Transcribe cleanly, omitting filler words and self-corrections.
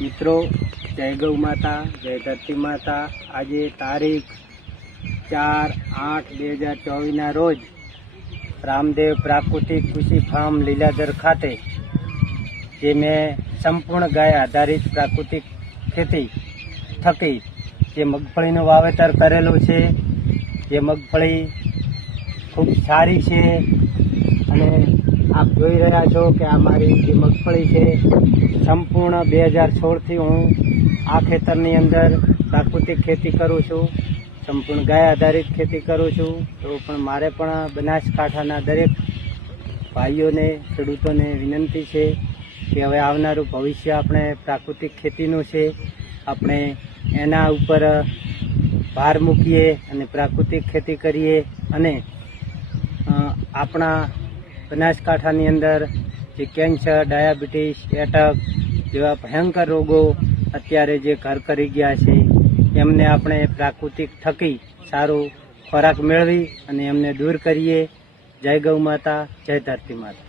મિત્રો, જય ગૌ માતા, જય ધરતી માતા। આજે તારીખ 4/8/2024 રોજ રામદેવ પ્રાકૃતિક કૃષિ ફાર્મ લીલાધર ખાતે જે મેં સંપૂર્ણ ગાય આધારિત પ્રાકૃતિક ખેતી થકી જે મગફળીનું વાવેતર કરેલું છે। જે મગફળી ખૂબ સારી છે અને આપ જોઈ રહ્યા છો કે આ મારી જે મગફળી છે સંપૂર્ણ 2016થી હું આ ખેતરની અંદર પ્રાકૃતિક ખેતી કરું છું, સંપૂર્ણ ગાય આધારિત ખેતી કરું છું। તો પણ મારે પણ બનાસકાંઠાના દરેક ભાઈઓને, ખેડૂતોને વિનંતી છે કે હવે આવનારું ભવિષ્ય આપણે પ્રાકૃતિક ખેતીનું છે, આપણે એના ઉપર ભાર મૂકીએ અને પ્રાકૃતિક ખેતી કરીએ અને આપણા બનાસકાંઠાની અંદર જે કેન્સર, ડાયાબિટીસ, એટક જેવા ભયંકર રોગો અત્યારે જે ઘર કરી ગયા છે એમને આપણે પ્રાકૃતિક થકી સારો ખોરાક મેળવી અને એમને દૂર કરીએ। જય ગૌ માતા, જય ધરતી માતા।